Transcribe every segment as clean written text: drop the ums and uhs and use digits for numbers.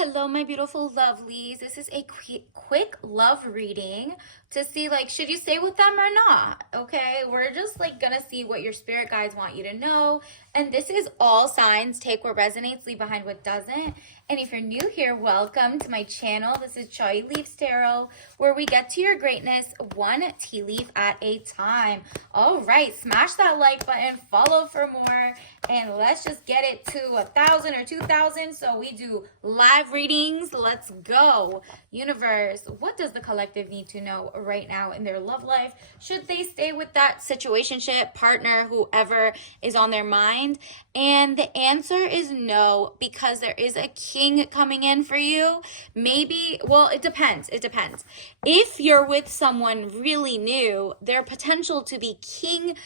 Hello, my beautiful lovelies. This is a quick love reading to see, like, should you stay with them or not? Okay, we're just like gonna see what your spirit guides want you to know. And this is all signs. Take what resonates, leave behind what doesn't. And if you're new here, welcome to my channel. This is Chai Leaves Tarot, where we get to your greatness one tea leaf at a time. All right, smash that like button, follow for more, and let's just get it to 1,000 or 2,000 so we do live readings. Let's go. Universe, what does the collective need to know right now in their love life? Should they stay with that situationship, partner, whoever is on their mind? And the answer is no, because there is a king coming in for you. Maybe, well, it depends. It depends. If you're with someone really new, their potential to be king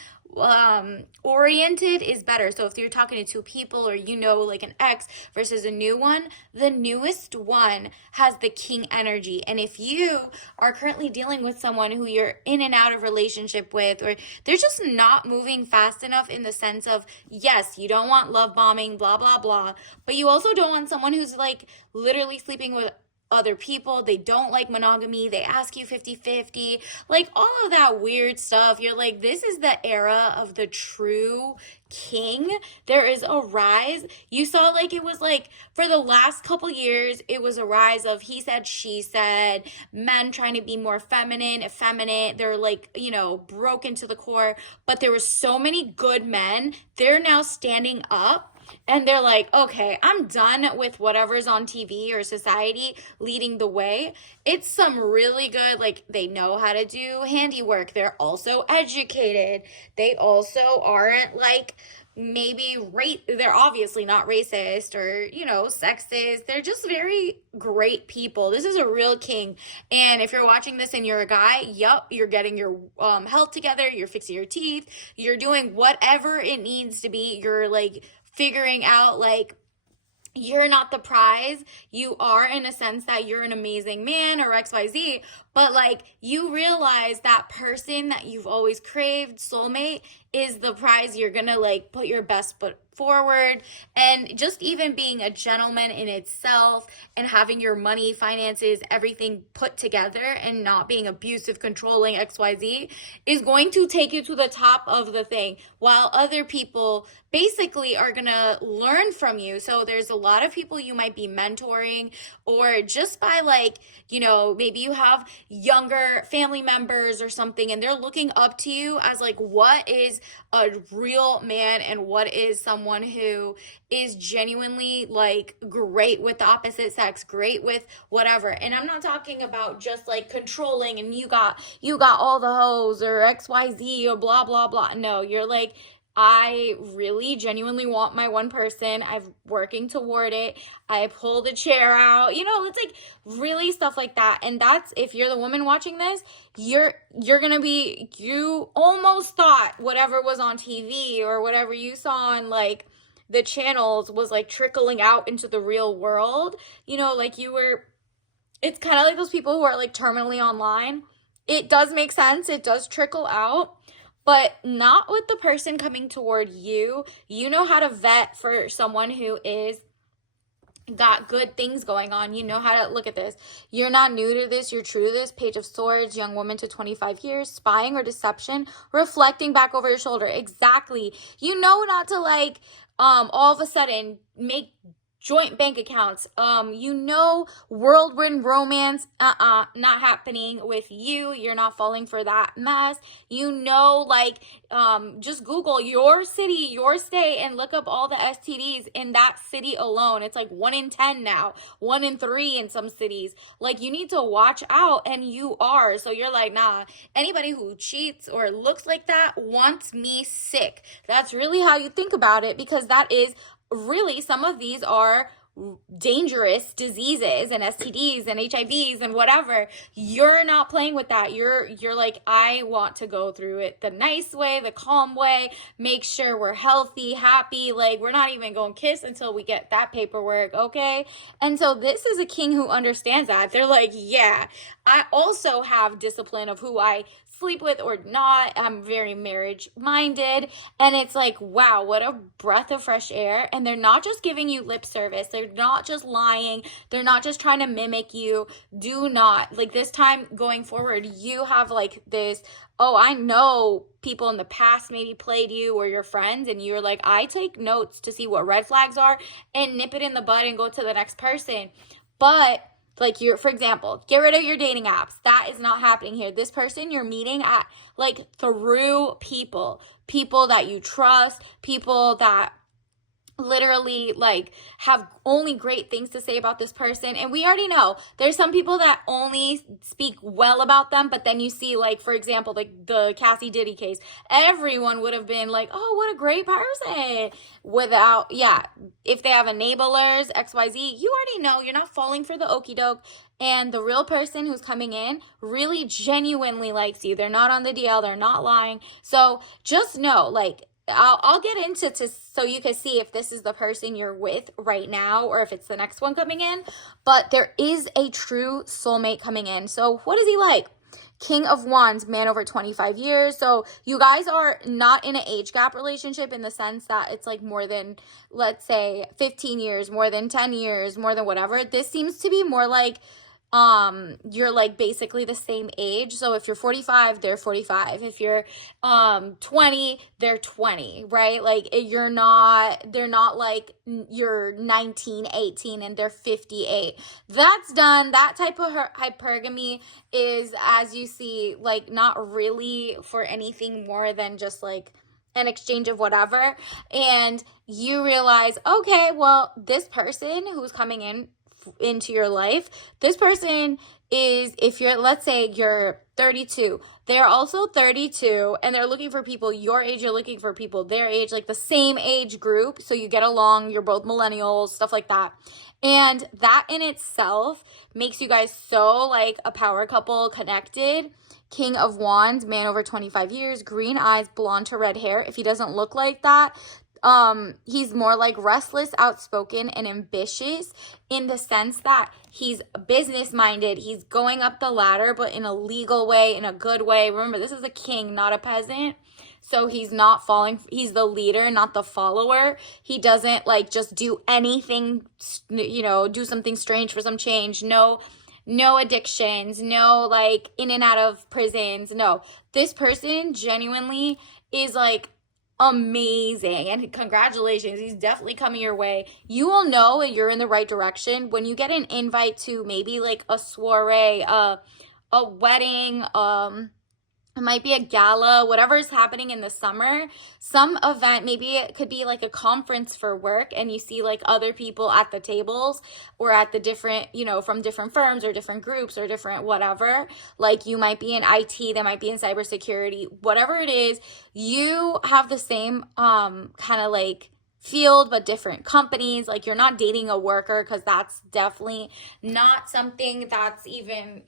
oriented is better. So if you're talking to two people, or like an ex versus a new one, the newest one has the king energy. And if you are currently dealing with someone who you're in and out of relationship with, or they're just not moving fast enough, in the sense of, yes, you don't want love bombing, blah blah blah, but you also don't want someone who's like literally sleeping with other people. They don't like monogamy. They ask you 50-50, like all of that weird stuff. You're like, this is the era of the true king. There is a rise. You saw, like, it was like for the last couple years, it was a rise of he said, she said, men trying to be more feminine, effeminate. They're like, broken to the core. But there were so many good men. They're now standing up. And they're like, okay, I'm done with whatever's on TV or society leading the way. It's some really good, like, they know how to do handiwork. They're also educated. They also aren't like maybe they're obviously not racist or sexist. They're just very great people. This is a real king. And if you're watching this and you're a guy, yup, you're getting your health together, you're fixing your teeth, you're doing whatever it needs to be. You're like figuring out, like, you're not the prize. You are, in a sense, that you're an amazing man or XYZ, but like, you realize that person that you've always craved, soulmate, is the prize. You're gonna like put your best foot forward. And just even being a gentleman in itself, and having your money, finances, everything put together, and not being abusive, controlling, XYZ, is going to take you to the top of the thing, while other people basically are gonna learn from you. So there's a lot of people you might be mentoring, or just by like, maybe you have younger family members or something, and they're looking up to you as like, what is a real man, and what is someone who is genuinely like great with the opposite sex, great with whatever. And I'm not talking about just like controlling and you got all the hoes or XYZ or blah blah blah. No, you're like, I really genuinely want my one person. I'm working toward it. I pulled a chair out. It's like really stuff like that. And that's, if you're the woman watching this, you're gonna be, you almost thought whatever was on TV or whatever you saw on like the channels was like trickling out into the real world. Like you were, it's kind of like those people who are like terminally online. It does make sense. It does trickle out, but not with the person coming toward you. You know how to vet for someone who is got good things going on. You know how to look at this. You're not new to this. You're true to this. Page of Swords, young woman to 25 years, spying or deception, reflecting back over your shoulder. Exactly. You know not to like all of a sudden make joint bank accounts. Whirlwind romance, not happening with you. You're not falling for that mess. Just Google your city, your state, and look up all the STDs in that city alone. It's like 1 in 10 now, 1 in 3 in some cities. Like, you need to watch out, and you are. So you're like, nah, anybody who cheats or looks like that wants me sick. That's really how you think about it, because that is really, some of these are dangerous diseases and STDs and HIVs and whatever. You're not playing with that. You're like, I want to go through it the nice way, the calm way, make sure we're healthy, happy. Like, we're not even going to kiss until we get that paperwork, okay? And so this is a king who understands that. They're like, yeah, I also have discipline of who I sleep with or not. I'm very marriage minded. And it's like, wow, what a breath of fresh air. And they're not just giving you lip service. They're not just lying. They're not just trying to mimic you. Do not, like, this time going forward, you have like this, oh, I know people in the past maybe played you or your friends, and you're like, I take notes to see what red flags are and nip it in the bud and go to the next person. But like, you're, for example, get rid of your dating apps. That is not happening here. This person you're meeting at, like, through people that you trust, people that literally like have only great things to say about this person. And we already know there's some people that only speak well about them, but then you see, like, for example, like the Cassie Diddy case, everyone would have been like, oh, what a great person, without, yeah, if they have enablers, XYZ, you already know you're not falling for the okie doke. And the real person who's coming in really genuinely likes you. They're not on the DL, they're not lying. So just know, like, I'll get into so you can see if this is the person you're with right now or if it's the next one coming in. But there is a true soulmate coming in. So what is he like? King of Wands, man over 25 years. So you guys are not in an age gap relationship in the sense that it's like more than, let's say, 15 years, more than 10 years, more than whatever. This seems to be more like you're like basically the same age. So if you're 45, they're 45. If you're 20, they're 20, right? Like, they're not like you're 19, 18 and they're 58. That's done. That type of hypergamy is, as you see, like, not really for anything more than just like an exchange of whatever. And you realize, okay, well, this person who's coming into your life, this person is, if you're, let's say you're 32, they're also 32 and they're looking for people your age, you're looking for people their age, like the same age group, so you get along, you're both millennials, stuff like that. And that in itself makes you guys so like a power couple, connected. King of Wands, man over 25 years, green eyes, blonde to red hair. If he doesn't look like that, he's more like restless, outspoken, and ambitious in the sense that he's business minded. He's going up the ladder, but in a legal way, in a good way. Remember, this is a king, not a peasant. So he's not falling. He's the leader, not the follower. He doesn't like just do anything, do something strange for some change. No addictions, no like in and out of prisons. No, this person genuinely is like amazing, and congratulations, he's definitely coming your way. You will know you're in the right direction when you get an invite to maybe like a soiree, a wedding, it might be a gala, whatever is happening in the summer, some event. Maybe it could be like a conference for work, and you see like other people at the tables or at the different, from different firms or different groups or different whatever. Like, you might be in IT, they might be in cybersecurity, whatever it is. You have the same kind of like field, but different companies. Like, you're not dating a worker, because that's definitely not something that's even,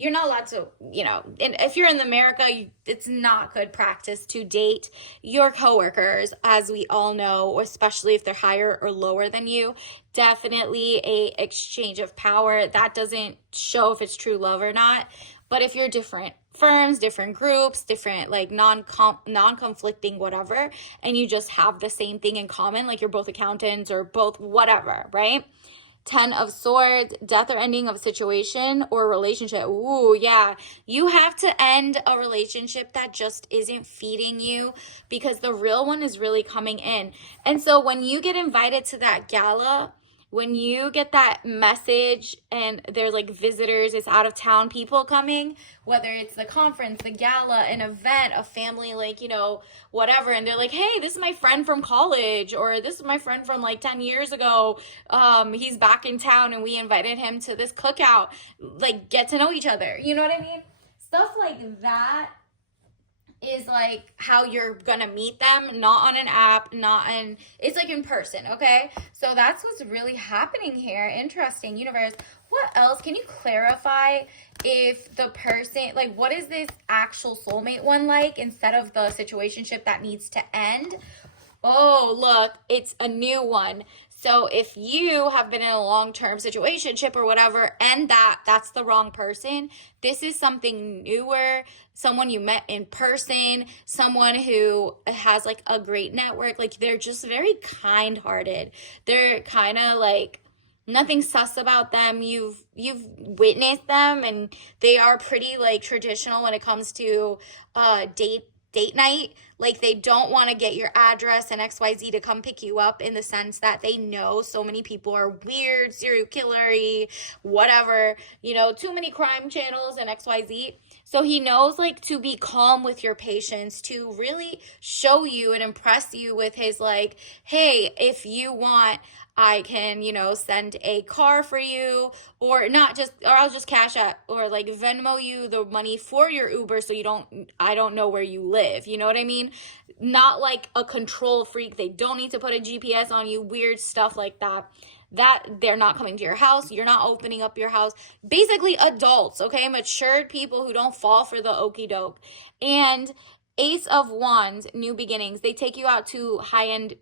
you're not allowed to, and if you're in America, it's not good practice to date your coworkers, as we all know, especially if they're higher or lower than you. Definitely a exchange of power. That doesn't show if it's true love or not. But if you're different firms, different groups, different like non-conflicting whatever, and you just have the same thing in common, like you're both accountants or both whatever, right? 10 of Swords, death or ending of a situation or relationship. Ooh, yeah. You have to end a relationship that just isn't feeding you, because the real one is really coming in. And so when you get invited to that gala, when you get that message and there's like visitors, it's out of town people coming, whether it's the conference, the gala, an event, a family, like, whatever, and they're like, hey, this is my friend from college, or this is my friend from like 10 years ago. He's back in town and we invited him to this cookout. Like, get to know each other. You know what I mean? Stuff like that is like how you're gonna meet them, not on an app, it's like in person, okay? So that's what's really happening here. Interesting. Universe, what else? Can you clarify if the person, like, what is this actual soulmate one like instead of the situationship that needs to end? Oh, look, it's a new one. So if you have been in a long-term situationship or whatever, and that's the wrong person, this is something newer, someone you met in person, someone who has like a great network. Like they're just very kind-hearted. They're kind of like nothing sus about them. You've witnessed them, and they are pretty like traditional when it comes to date night. Like they don't want to get your address and XYZ to come pick you up, in the sense that they know so many people are weird, serial killery, whatever, too many crime channels and XYZ. So he knows like to be calm with your patients, to really show you and impress you with his like, hey, if you want, I can, send a car for you, or not just, or I'll just cash out, or like Venmo you the money for your Uber so I don't know where you live. You know what I mean? Not like a control freak. They don't need to put a GPS on you, weird stuff like that. That they're not coming to your house. You're not opening up your house. Basically adults, okay? Matured people who don't fall for the okie doke. And Ace of Wands, new beginnings. They take you out to high-end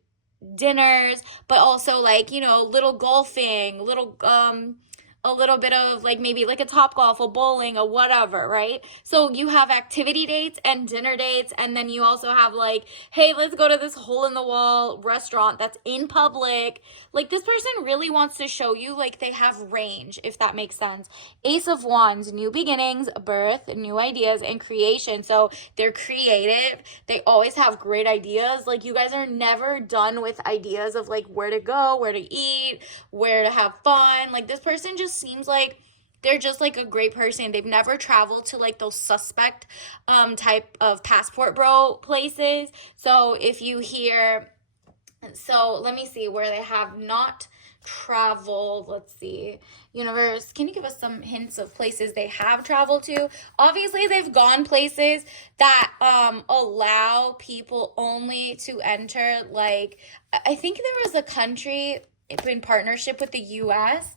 dinners, but also like, little golfing, a little bit of like maybe like a top golf, a bowling, a whatever, right? So you have activity dates and dinner dates, and then you also have like, hey, let's go to this hole in the wall restaurant that's in public. Like this person really wants to show you like they have range, if that makes sense. Ace of Wands, new beginnings, birth, new ideas, and creation. So they're creative. They always have great ideas. Like you guys are never done with ideas of like where to go, where to eat, where to have fun. Like this person just seems like they're just like a great person. They've never traveled to like those suspect type of passport bro places. So if you hear, so let me see where they have not traveled. Let's see. Universe, can you give us some hints of places they have traveled to? Obviously, they've gone places that allow people only to enter. Like, I think there was a country in partnership with the US.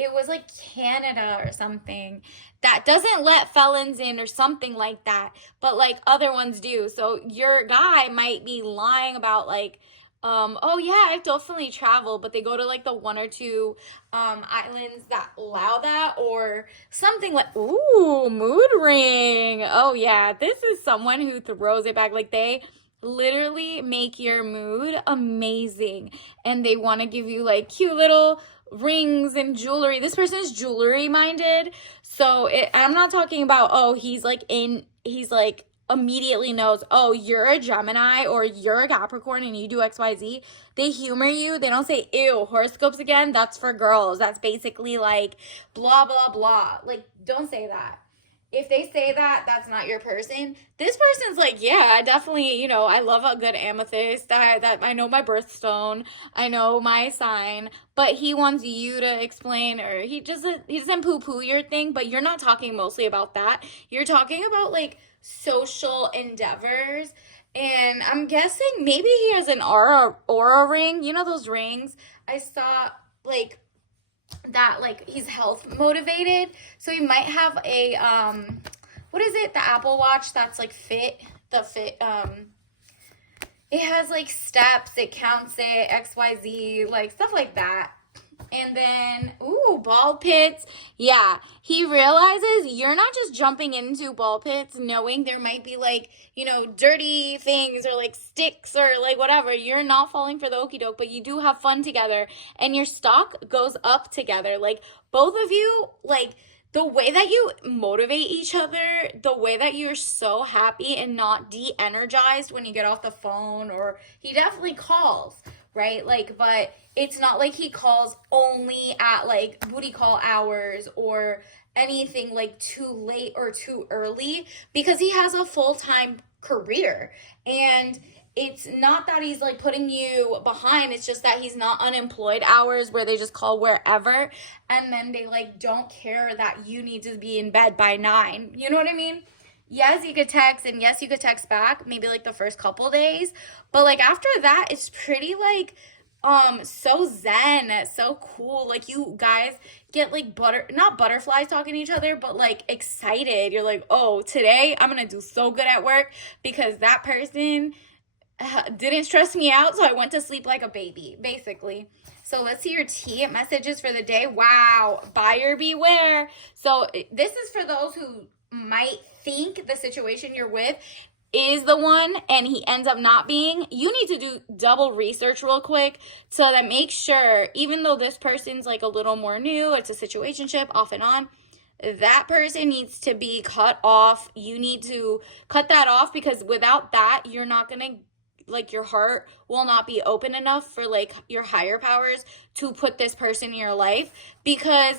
It was like Canada or something that doesn't let felons in or something like that, but like other ones do. So your guy might be lying about like, oh yeah, I've definitely traveled, but they go to like the one or two islands that allow that, or something like, ooh, mood ring. Oh yeah, this is someone who throws it back. Like they literally make your mood amazing, and they want to give you like cute little rings and jewelry. This person is jewelry minded. So I'm not talking about, oh, he's like immediately knows, oh, you're a Gemini or you're a Capricorn and you do XYZ. They humor you. They don't say, ew, horoscopes again. That's for girls. That's basically like blah, blah, blah. Like, don't say that. If they say that, that's not your person. This person's like, yeah, definitely, I love a good amethyst. That I know my birthstone. I know my sign. But he wants you to explain, or he doesn't poo-poo your thing, but you're not talking mostly about that. You're talking about like social endeavors. And I'm guessing maybe he has an aura ring. You know those rings? I saw like that, like he's health motivated, so he might have a what is it, the Apple Watch that's like fit, it has like steps, it counts it, XYZ, like stuff like that. And then, ooh, ball pits. Yeah, he realizes you're not just jumping into ball pits knowing there might be like, dirty things or like sticks or like whatever. You're not falling for the okie doke, but you do have fun together and your stock goes up together. Like both of you, like the way that you motivate each other, the way that you're so happy and not de-energized when you get off the phone, or he definitely calls, right? Like, but it's not like he calls only at like booty call hours or anything like too late or too early, because he has a full-time career. And it's not that he's like putting you behind. It's just that he's not unemployed hours where they just call wherever. And then they like don't care that you need to be in bed by 9. You know what I mean? Yes, you could text, and yes, you could text back maybe like the first couple days. But like after that, it's pretty like so zen, so cool. Like you guys get like not butterflies talking to each other, but like excited. You're like, oh, today I'm gonna do so good at work because that person didn't stress me out, so I went to sleep like a baby, basically. So let's see your T messages for the day. Wow, buyer beware. So this is for those who might think the situation you're with is the one and he ends up not being. You need to do double research real quick so that make sure, even though this person's like a little more new, it's a situationship off and on, that person needs to be cut off. You need to cut that off, because without that, you're not going to, like, your heart will not be open enough for like your higher powers to put this person in your life, because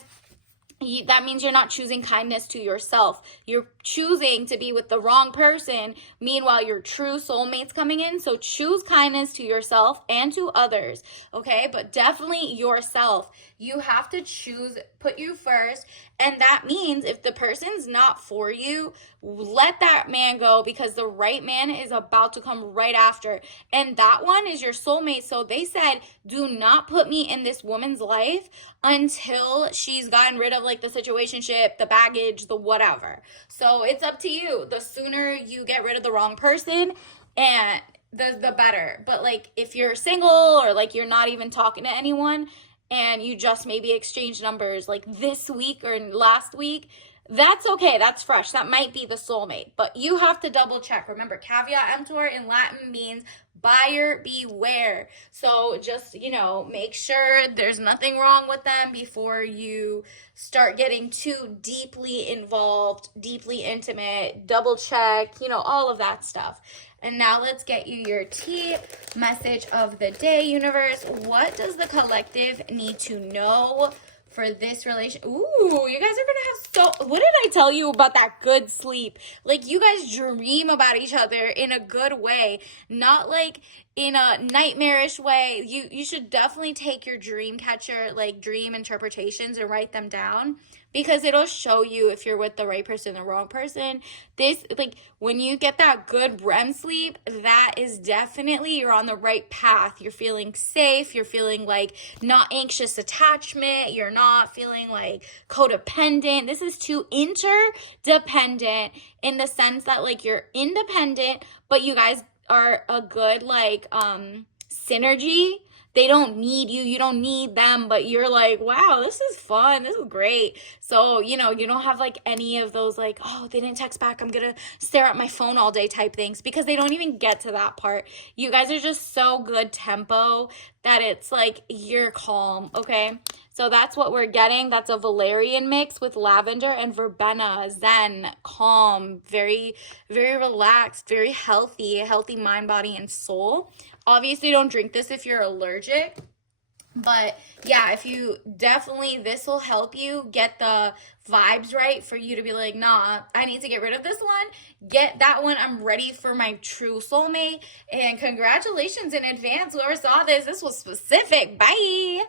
that means you're not choosing kindness to yourself. You're choosing to be with the wrong person. Meanwhile, your true soulmate's coming in. So choose kindness to yourself and to others, okay? But definitely yourself. You have to choose, put you first. And that means if the person's not for you, let that man go, because the right man is about to come right after. And that one is your soulmate. So they said, do not put me in this woman's life until she's gotten rid of like the situationship, the baggage, the whatever. So it's up to you. The sooner you get rid of the wrong person, and the better. But like if you're single, or like you're not even talking to anyone, and you just maybe exchange numbers like this week or last week, that's okay. That's fresh. That might be the soulmate. But you have to double check. Remember, caveat emptor in Latin means buyer beware. So just, make sure there's nothing wrong with them before you start getting too deeply involved, deeply intimate, double check, all of that stuff. And now let's get you your T message of the day, universe. What does the collective need to know for this relation? Ooh, you guys are gonna have what did I tell you about that good sleep? Like, you guys dream about each other in a good way, not like in a nightmarish way. You should definitely take your dream catcher, like dream interpretations, and write them down, because it'll show you if you're with the right person, the wrong person. This, like, when you get that good REM sleep, that is definitely, you're on the right path. You're feeling safe. You're feeling like not anxious attachment. You're not feeling like codependent. This is too interdependent, in the sense that like you're independent, but you guys are a good like synergy. They don't need you. You don't need them, but you're like, wow, this is fun. This is great. So, you don't have like any of those like, oh, they didn't text back, I'm going to stare at my phone all day type things, because they don't even get to that part. You guys are just so good tempo that it's like you're calm, okay? So that's what we're getting. That's a valerian mix with lavender and verbena. Zen, calm, very, very relaxed, very healthy mind, body, and soul. Obviously, don't drink this if you're allergic. But yeah, if you definitely, this will help you get the vibes right for you to be like, nah, I need to get rid of this one. Get that one. I'm ready for my true soulmate. And congratulations in advance. Whoever saw this was specific. Bye.